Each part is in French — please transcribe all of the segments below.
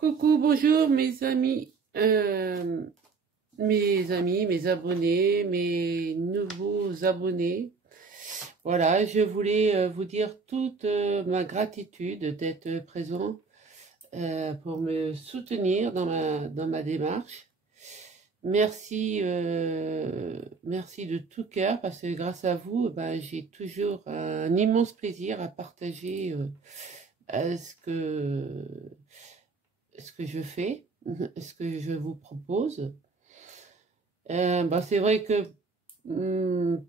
Coucou, bonjour mes amis, mes abonnés, mes nouveaux abonnés. Voilà, je voulais vous dire toute ma gratitude d'être présent pour me soutenir dans ma démarche. Merci, merci de tout cœur parce que grâce à vous, ben, j'ai toujours un immense plaisir à partager ce que je fais, ce que je vous propose. Bah, c'est vrai que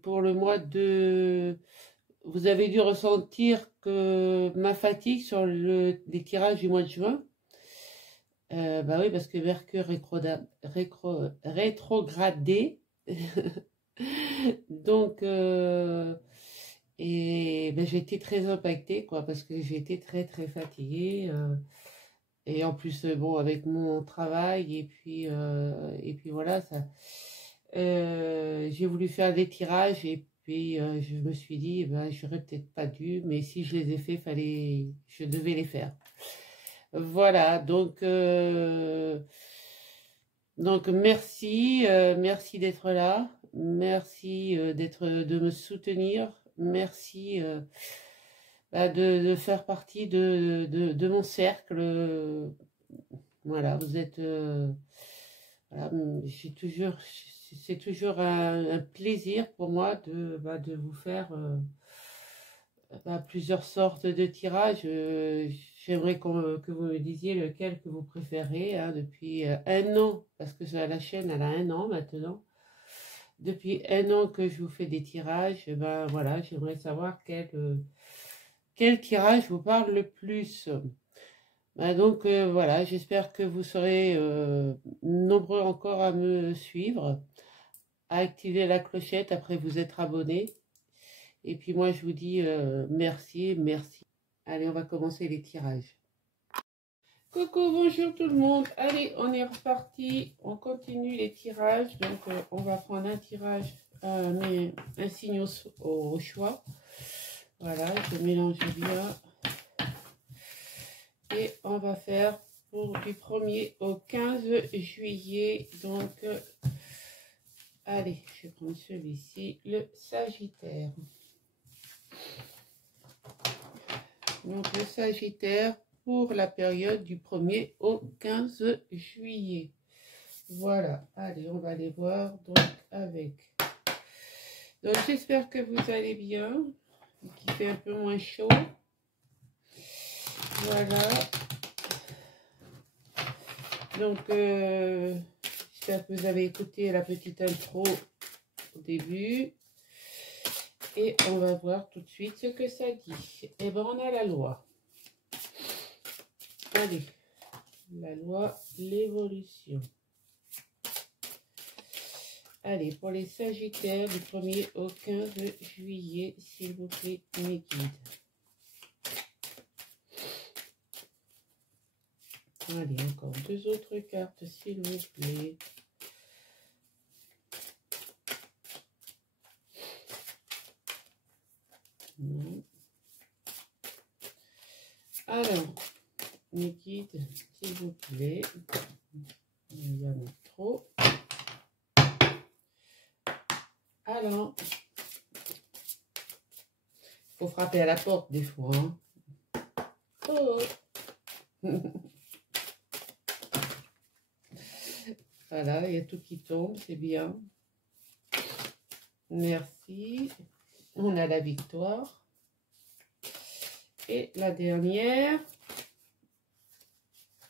pour le mois de... Vous avez dû ressentir que ma fatigue sur les tirages du mois de juin. Bah oui, parce que Mercure rétrogradé. Donc, et ben, j'ai été très impactée, quoi, parce que j'ai été très très fatiguée. Et en plus, bon, avec mon travail, et puis voilà, ça, j'ai voulu faire des tirages, et puis je me suis dit, ben, j'aurais peut-être pas dû, mais si je les ai fait, je devais les faire. Voilà, donc merci, merci d'être là, merci de me soutenir, merci bah, de faire partie de mon cercle. Voilà, vous êtes, voilà, c'est toujours un plaisir pour moi de vous faire plusieurs sortes de tirages. J'aimerais que vous me disiez lequel que vous préférez, hein, depuis un an, parce que la chaîne elle a un an maintenant. Depuis un an que je vous fais des tirages, ben voilà, j'aimerais savoir quel tirage vous parle le plus. Ben donc voilà, j'espère que vous serez nombreux encore à me suivre, à activer la clochette après vous être abonné. Et puis moi je vous dis merci, merci. Allez, on va commencer les tirages. Coucou, bonjour tout le monde. Allez, on est reparti. On continue les tirages. Donc, on va prendre un tirage, un signe au choix. Voilà, je mélange bien. Et on va faire du 1er au 15 juillet. Donc, allez, je vais prendre celui-ci, le Sagittaire. Donc, le Sagittaire pour la période du 1er au 15 juillet. Voilà, allez, on va aller voir donc avec. Donc, j'espère que vous allez bien, qu'il fait un peu moins chaud. Voilà. Donc, j'espère que vous avez écouté la petite intro au début. Et on va voir tout de suite ce que ça dit. Eh bien, on a la loi. Allez, la loi, l'évolution. Allez, pour les Sagittaires, du 1er au 15 juillet, s'il vous plaît, mes guides. Allez, encore deux autres cartes, s'il vous plaît. Non. Alors, mes guides, s'il vous plaît. Il y en a trop. Alors, il faut frapper à la porte des fois. Hein. Oh. Voilà, il y a tout qui tombe, c'est bien. Merci. On a la victoire. Et la dernière.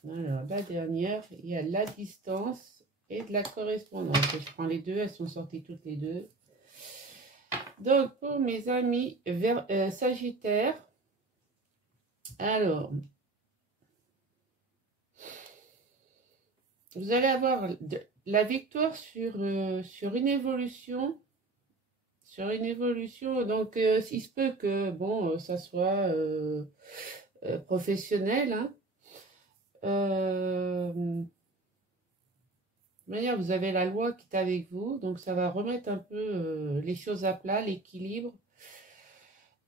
Alors, la dernière, il y a la distance et de la correspondance. Je prends les deux, elles sont sorties toutes les deux. Donc, pour mes amis Sagittaire, alors, vous allez avoir la victoire sur une évolution. Donc, il se peut que, bon, ça soit professionnel, hein. De manière, vous avez la loi qui est avec vous, donc ça va remettre un peu les choses à plat, l'équilibre.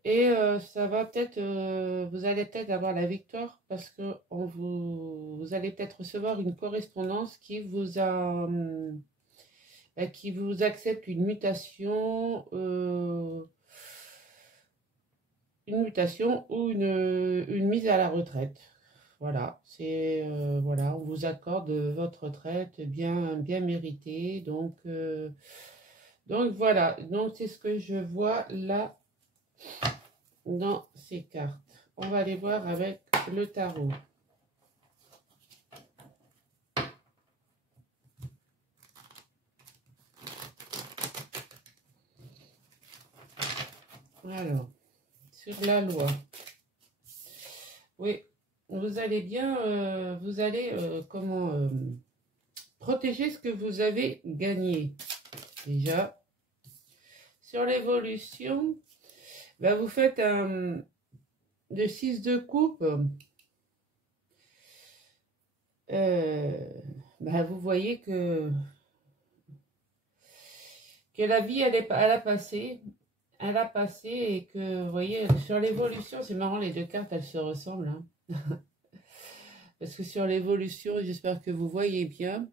Et ça va peut-être, vous allez peut-être avoir la victoire parce que vous allez peut-être recevoir une correspondance qui vous accepte une mutation ou une mise à la retraite. Voilà, voilà, on vous accorde votre retraite bien méritée. Donc voilà, donc c'est ce que je vois là dans ces cartes. On va aller voir avec le tarot. Alors, sur la loi. Oui, vous allez bien, vous allez protéger ce que vous avez gagné. Déjà, sur l'évolution, ben vous faites de 6 de coupe. Ben vous voyez que la vie, elle a passé. Elle a passé et que, vous voyez, sur l'évolution, c'est marrant, les deux cartes, elles se ressemblent. Hein. Parce que sur l'évolution, j'espère que vous voyez bien.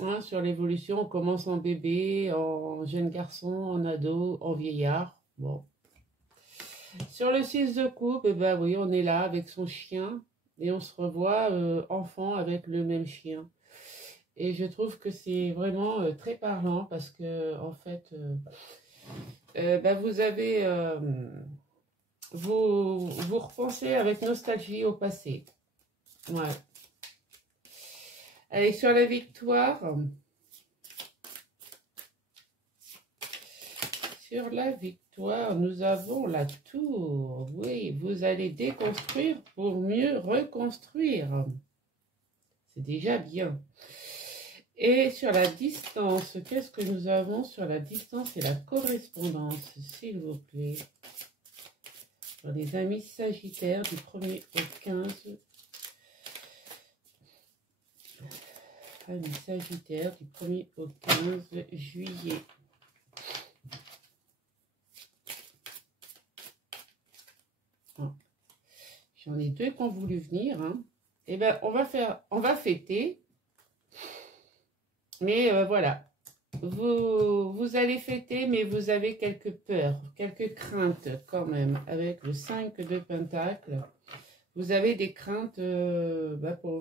Hein, sur l'évolution, on commence en bébé, en jeune garçon, en ado, en vieillard. Bon. Sur le 6 de coupe, eh ben, oui, on est là avec son chien et on se revoit enfant avec le même chien. Et je trouve que c'est vraiment très parlant parce que, en fait, ben, vous repensez avec nostalgie au passé. Ouais. Allez, sur la victoire. Sur la victoire, nous avons la tour. Oui, vous allez déconstruire pour mieux reconstruire. C'est déjà bien. Et sur la distance, qu'est-ce que nous avons sur la distance et la correspondance, s'il vous plaît? Pour les amis sagittaires du 1er au 15. Amis sagittaires du 1er au 15 juillet. J'en ai deux qui ont voulu venir. Hein. Eh bien, on va fêter. Mais voilà. Vous allez fêter, mais vous avez quelques peurs, quelques craintes quand même. Avec le 5 de Pentacle, vous avez des craintes pour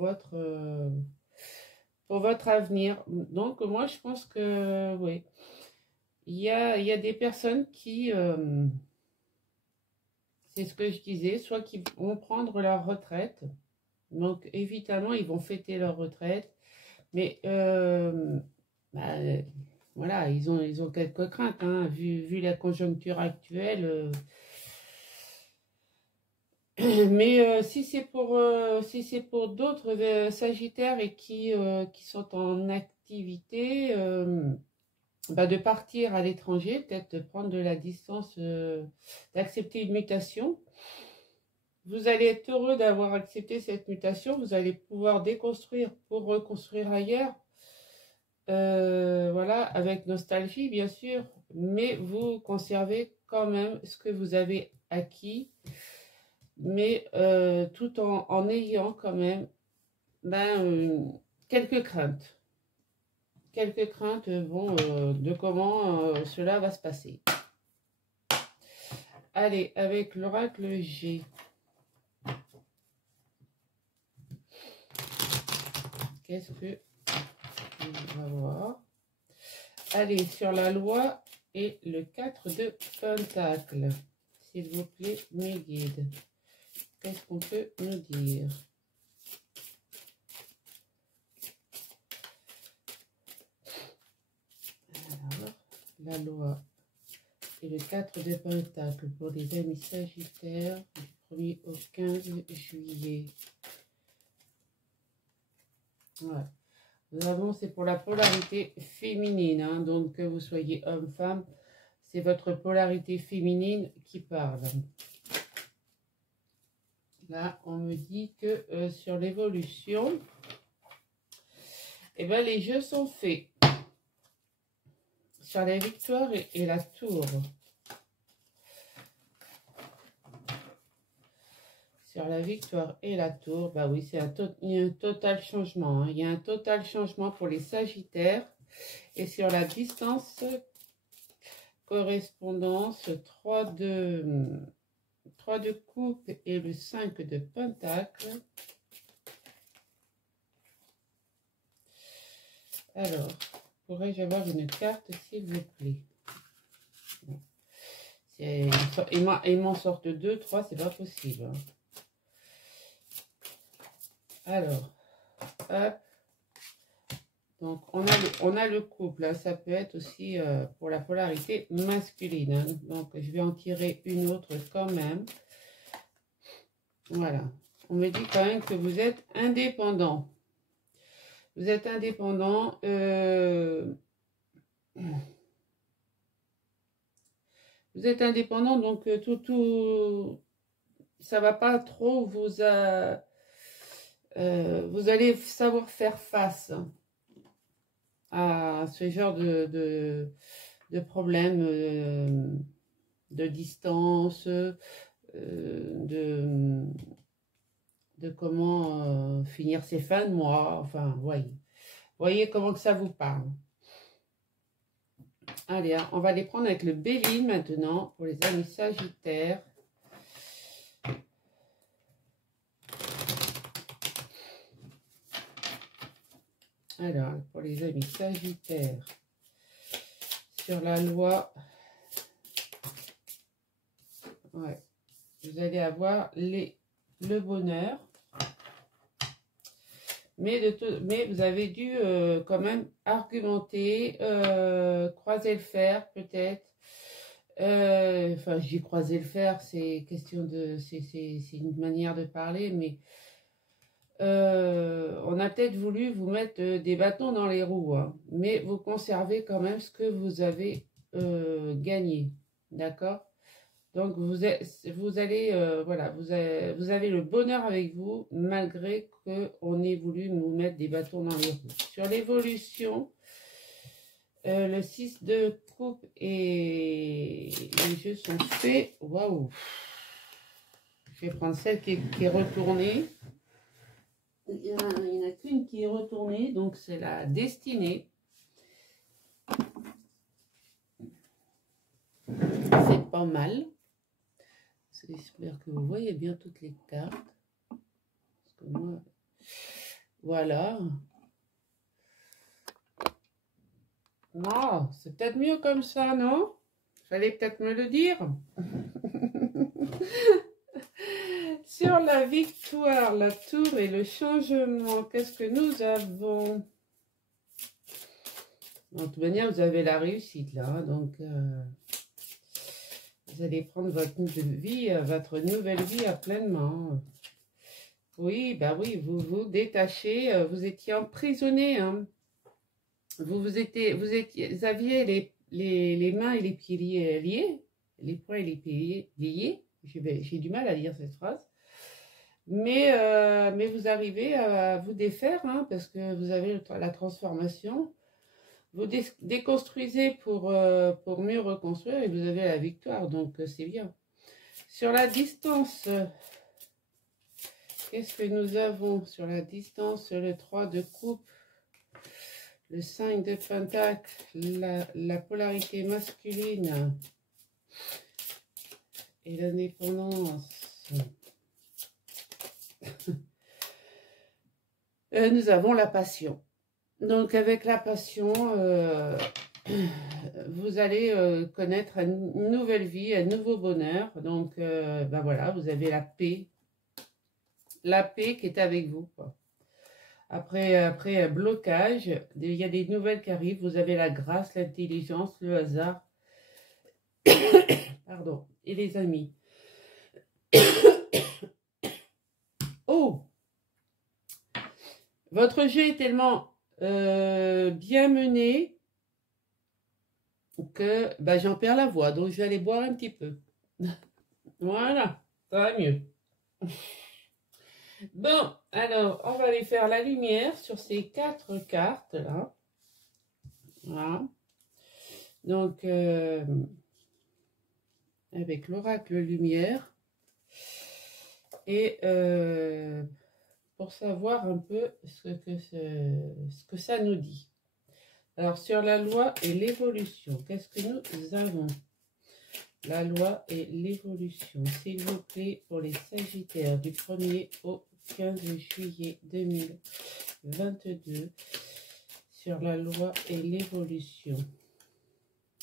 votre avenir. Donc, moi, je pense que, oui, il y a des personnes qui... c'est ce que je disais, soit qui vont prendre leur retraite. Donc, évidemment, ils vont fêter leur retraite. Mais, voilà, ils ont quelques craintes, hein, vu la conjoncture actuelle. Mais si c'est pour d'autres Sagittaires et qui sont en activité, de partir à l'étranger, peut-être prendre de la distance, d'accepter une mutation. Vous allez être heureux d'avoir accepté cette mutation. Vous allez pouvoir déconstruire pour reconstruire ailleurs. Voilà, avec nostalgie, bien sûr. Mais vous conservez quand même ce que vous avez acquis. Mais tout en ayant quand même quelques craintes. Quelques craintes de comment cela va se passer. Allez, avec l'oracle G. Qu'est-ce que on va voir? Allez, sur la loi et le 4 de Pentacle. S'il vous plaît, mes guides. Qu'est-ce qu'on peut nous dire? Alors, la loi et le 4 de Pentacle pour les amis sagittaires du 1er au 15 juillet. Ouais. Nous avons, c'est pour la polarité féminine, hein, donc que vous soyez homme, femme, c'est votre polarité féminine qui parle. Là, on me dit que sur l'évolution, eh ben, les jeux sont faits. Sur la victoire et la tour. sur la victoire et la tour, bah oui, il y a un total changement. Hein. Il y a un total changement pour les Sagittaires. Et sur la distance, correspondance 3 de coupe et le 5 de pentacle. Alors, pourrais-je avoir une carte, s'il vous plaît? Ils m'en sortent 2, 3, c'est pas possible. Hein. Alors, hop. Donc, on a le couple. Là, ça peut être aussi pour la polarité masculine. Hein. Donc, je vais en tirer une autre quand même. Voilà. On me dit quand même que vous êtes indépendant. Vous êtes indépendant. Vous êtes indépendant, donc ça va pas trop vous allez savoir faire face à ce genre de problèmes de distance, de comment finir ses fins de mois. Enfin, voyez comment que ça vous parle. Allez, on va les prendre avec le Bélier maintenant pour les amis Sagittaires. Alors, pour les amis Sagittaires, sur la loi, ouais, vous allez avoir le bonheur. Mais vous avez dû quand même argumenter, croiser le fer peut-être. Enfin, j'ai croisé le fer, c'est question de, c'est une manière de parler, mais on a peut-être voulu vous mettre des bâtons dans les roues, hein, mais vous conservez quand même ce que vous avez gagné, d'accord? Donc, vous allez, voilà, vous avez le bonheur avec vous, malgré qu'on ait voulu nous mettre des bâtons dans les roues. Sur l'évolution, le 6 de coupe et les jeux sont faits. Waouh! Je vais prendre celle qui est retournée. Il n'y en a qu'une qui est retournée, donc c'est la destinée. C'est pas mal. J'espère que vous voyez bien toutes les cartes. Parce que moi, voilà. Non, c'est peut-être mieux comme ça, non? Fallait peut-être me le dire. Sur la victoire, la tour et le changement, qu'est-ce que nous avons? De toute manière, vous avez la réussite là, donc vous allez prendre votre nouvelle vie à pleine main. Oui, bah oui, vous vous détachez, vous étiez emprisonné, hein. Vous aviez les mains et les pieds liés, les poings et les pieds liés. J'ai du mal à lire cette phrase. Mais vous arrivez à vous défaire, hein, parce que vous avez la transformation. Vous déconstruisez pour mieux reconstruire et vous avez la victoire, donc c'est bien. Sur la distance, qu'est-ce que nous avons sur la distance? Le 3 de coupe, le 5 de pentacle, la polarité masculine et l'indépendance. Nous avons la passion. Donc avec la passion, vous allez connaître une nouvelle vie, un nouveau bonheur. Donc ben voilà, vous avez la paix qui est avec vous, quoi. Après un blocage, il y a des nouvelles qui arrivent. Vous avez la grâce, l'intelligence, le hasard, pardon, et les amis. Oh, votre jeu est tellement bien mené que bah, j'en perds la voix, donc je vais aller boire un petit peu. Voilà, ça va mieux. Bon, alors, on va aller faire la lumière sur ces 4 cartes-là. Voilà. Donc, avec l'oracle lumière. et pour savoir un peu ce que ça nous dit. Alors, sur la loi et l'évolution, qu'est-ce que nous avons? La loi et l'évolution, s'il vous plaît, pour les Sagittaires, du 1er au 15 juillet 2022, sur la loi et l'évolution.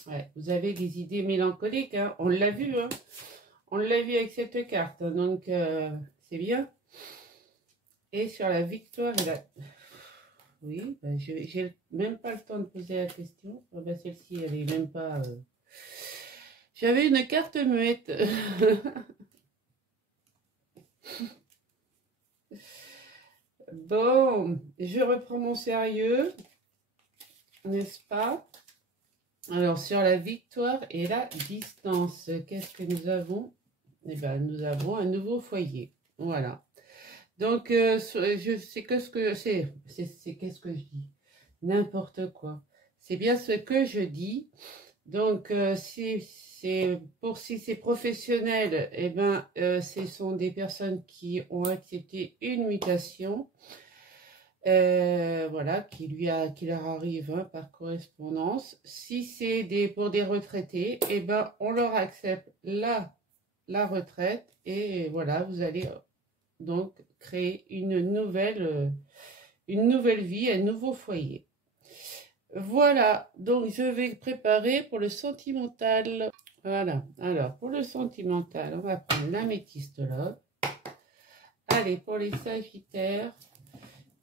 Ouais, vous avez des idées mélancoliques, hein, on l'a vu, hein. On l'a vu avec cette carte, hein, donc c'est bien. Et sur la victoire et la... Oui, ben, j'ai même pas le temps de poser la question. Ah ben, celle-ci, elle est même pas... J'avais une carte muette. Bon, je reprends mon sérieux, n'est-ce pas? Alors, sur la victoire et la distance, qu'est-ce que nous avons? Eh bien, nous avons un nouveau foyer. Voilà. Donc, je sais que ce que c'est qu'est-ce que je dis? N'importe quoi. C'est bien ce que je dis. Donc, si c'est professionnel, eh ben, ce sont des personnes qui ont accepté une mutation, voilà, qui leur arrive, hein, par correspondance. Si c'est pour des retraités, eh ben, on leur accepte la retraite et voilà, vous allez donc créer une nouvelle vie, un nouveau foyer. Voilà, donc je vais préparer pour le sentimental. Voilà, alors pour le sentimental, on va prendre l'améthyste là. Allez, pour les Sagittaires,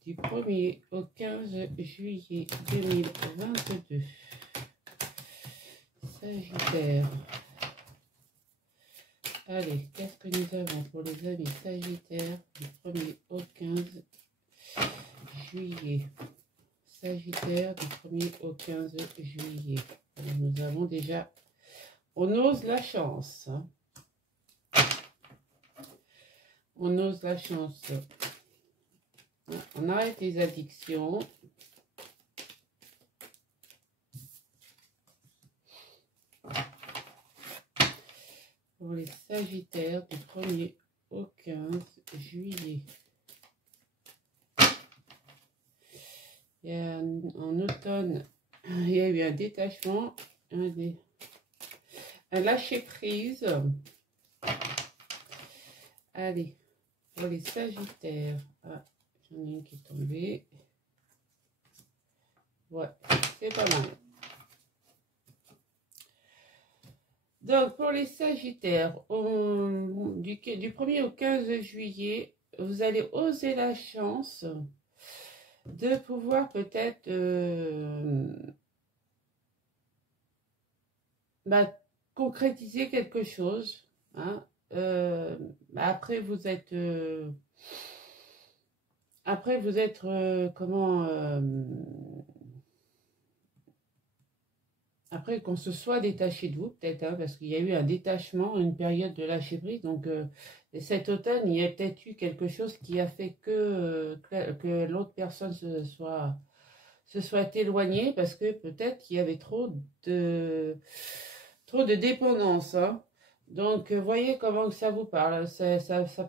du 1er au 15 juillet 2022. Sagittaire. Allez, qu'est-ce que nous avons pour les amis Sagittaires, du 1er au 15 juillet. Sagittaire, du 1er au 15 juillet. Alors, nous avons déjà... On ose la chance. Hein. On ose la chance. On arrête les addictions. Pour les Sagittaires, du 1er au 15 juillet. Il y a, en automne, il y a eu un détachement, un lâcher-prise. Allez, pour les Sagittaires. Ah, j'en ai une qui est tombée. Ouais, c'est pas mal. Donc, pour les Sagittaires, du 1er au 15 juillet, vous allez oser la chance de pouvoir peut-être concrétiser quelque chose. Hein. Après, vous êtes... comment... après qu'on se soit détaché de vous, peut-être, hein, parce qu'il y a eu un détachement, une période de lâcher prise. Donc, cet automne, il y a peut-être eu quelque chose qui a fait que l'autre personne se soit éloignée, parce que peut-être qu'il y avait trop de dépendance. Hein. Donc, voyez comment ça vous parle. Ça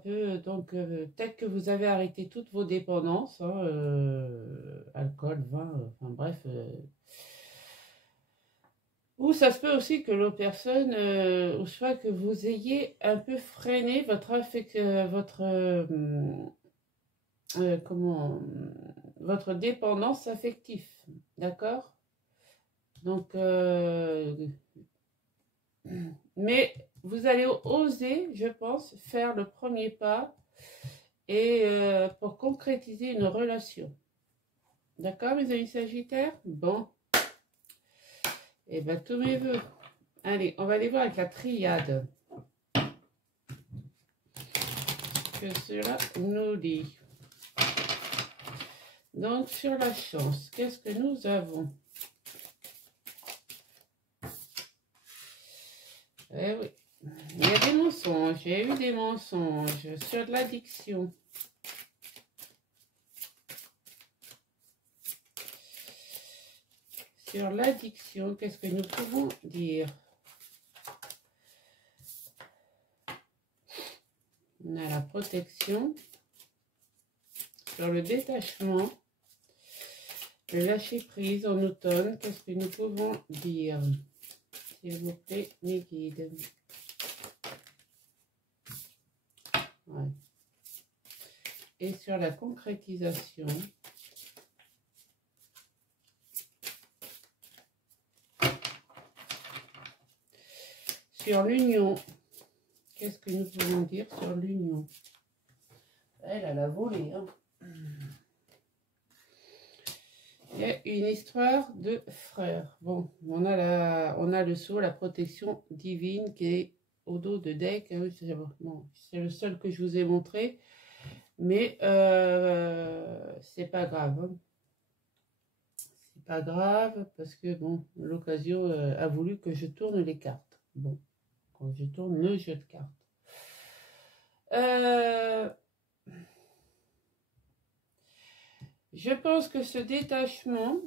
peut, donc, peut-être que vous avez arrêté toutes vos dépendances, hein, alcool, vin, enfin bref... Ou ça se peut aussi que l'autre personne, ou soit que vous ayez un peu freiné votre dépendance affective, d'accord? Donc, mais vous allez oser, je pense, faire le premier pas et pour concrétiser une relation. D'accord, mes amis Sagittaires? Bon. Eh bien, tous mes voeux. Allez, on va aller voir avec la triade. Que cela nous dit. Donc, sur la chance, qu'est-ce que nous avons? Eh oui, il y a des mensonges. Il y a eu des mensonges sur de l'addiction. Sur l'addiction, qu'est-ce que nous pouvons dire? On a la protection. Sur le détachement, le lâcher prise en automne, qu'est-ce que nous pouvons dire? S'il vous plaît, mes guides. Ouais. Et sur la concrétisation, sur l'union, qu'est-ce que nous pouvons dire sur l'union? Elle a volé, hein. Il y a une histoire de frères. Bon, on a le sceau, la protection divine qui est au dos de deck. Bon, c'est le seul que je vous ai montré, mais c'est pas grave. Hein. C'est pas grave parce que bon, l'occasion a voulu que je tourne les cartes. Bon, quand je tourne le jeu de cartes. Je pense que ce détachement,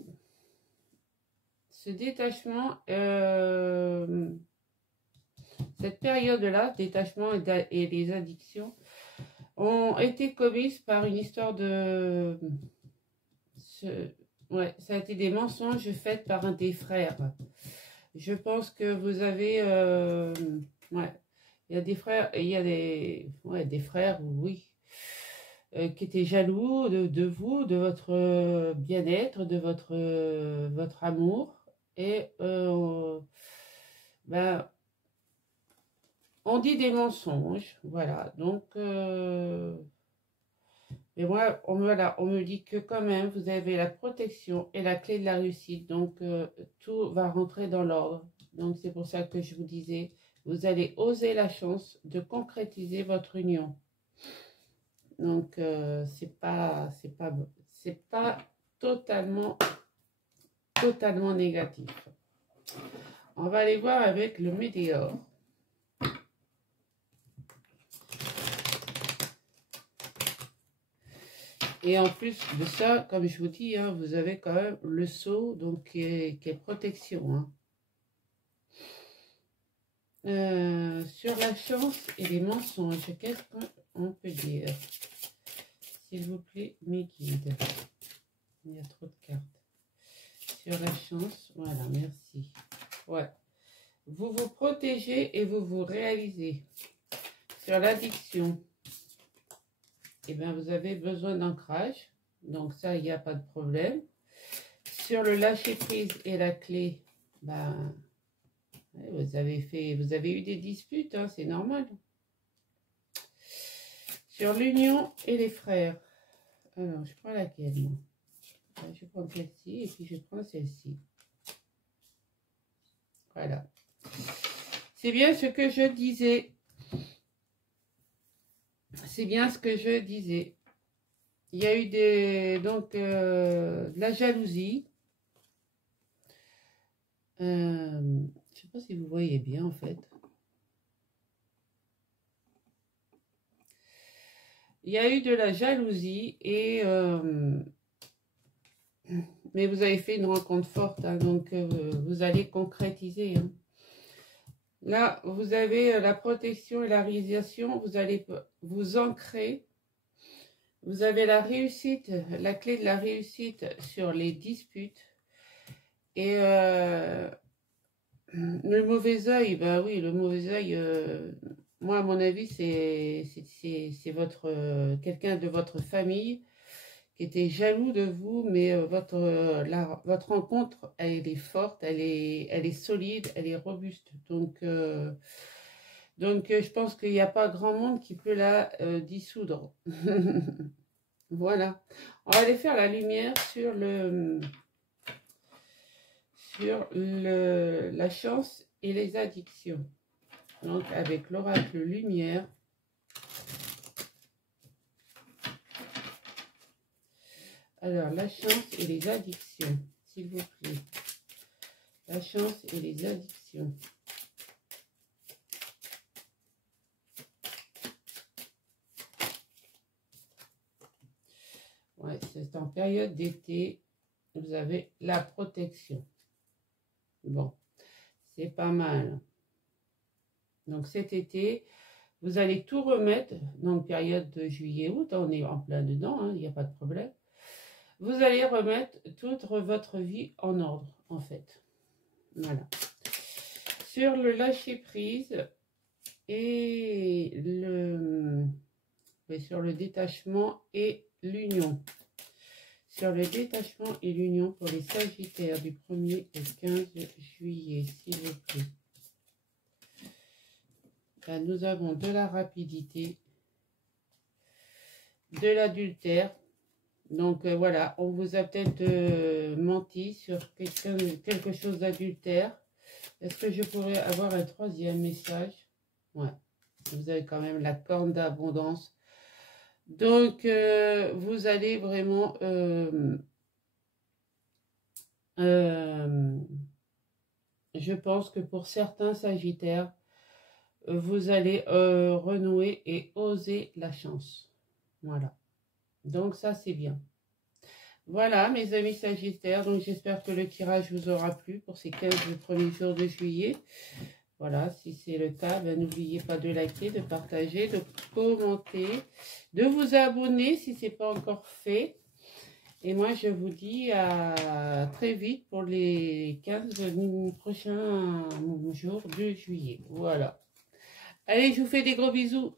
cette période-là, détachement et les addictions, ont été commises par une histoire de... Ouais, ça a été des mensonges faits par un des frères. Je pense que vous avez... ouais, il y a des frères, il y a des frères, oui, qui étaient jaloux de vous, de votre bien-être, de votre amour. Et ben, on dit des mensonges, voilà. Donc, mais moi, on me dit que quand même, vous avez la protection et la clé de la réussite. Donc, tout va rentrer dans l'ordre. Donc, c'est pour ça que je vous disais, vous allez oser la chance de concrétiser votre union. Donc, c'est pas totalement négatif. On va aller voir avec le météore. Et en plus de ça, comme je vous dis, hein, vous avez quand même le sceau donc, qui est protection. Hein. Sur la chance et les mensonges, qu'est-ce qu'on peut dire? S'il vous plaît, mes guides. Il y a trop de cartes. Sur la chance, voilà, merci. Ouais. Vous vous protégez et vous vous réalisez. Sur l'addiction, eh bien, vous avez besoin d'ancrage. Donc ça, il n'y a pas de problème. Sur le lâcher-prise et la clé, ben, vous avez eu des disputes, hein, c'est normal. Sur l'union et les frères. Alors, je prends laquelle, moi? Je prends celle-ci et puis je prends celle-ci. Voilà. C'est bien ce que je disais. C'est bien ce que je disais. Il y a eu de la jalousie. Je ne sais pas si vous voyez bien en fait. Il y a eu de la jalousie et mais vous avez fait une rencontre forte, hein, donc vous allez concrétiser. Hein. Là, vous avez la protection et la réalisation, vous allez vous ancrer. Vous avez la réussite, la clé de la réussite sur les disputes. Et le mauvais œil, bah oui, le mauvais œil, moi à mon avis, c'est votre quelqu'un de votre famille qui était jaloux de vous, mais votre rencontre, elle est forte, elle est solide, elle est robuste. Donc je pense qu'il n'y a pas grand monde qui peut la dissoudre. Voilà. On va aller faire la lumière sur la chance et les addictions. Donc avec l'oracle lumière. Alors la chance et les addictions, s'il vous plaît. La chance et les addictions. Ouais, c'est en période d'été. Vous avez la protection. Bon, c'est pas mal. Donc cet été, Vous allez tout remettre, donc période de juillet-août, on est en plein dedans, hein, il n'y a pas de problème. Vous allez remettre toute votre vie en ordre, en fait. Voilà. Sur le lâcher-prise et sur le détachement et l'union. Sur le détachement et l'union pour les Sagittaires du 1er au 15 juillet, s'il vous plaît. Là, nous avons de la rapidité, de l'adultère. Donc voilà, on vous a peut-être menti sur quelque chose d'adultère. Est-ce que je pourrais avoir un troisième message? Ouais, vous avez quand même la corne d'abondance. Donc, vous allez vraiment... je pense que pour certains Sagittaires, vous allez renouer et oser la chance. Voilà. Donc, ça, c'est bien. Voilà, mes amis Sagittaires. Donc, j'espère que le tirage vous aura plu pour ces 15 premiers jours de juillet. Voilà, si c'est le cas, ben, n'oubliez pas de liker, de partager, de commenter, de vous abonner si ce n'est pas encore fait. Et moi, je vous dis à très vite pour les 15 prochains jours de juillet. Voilà. Allez, je vous fais des gros bisous.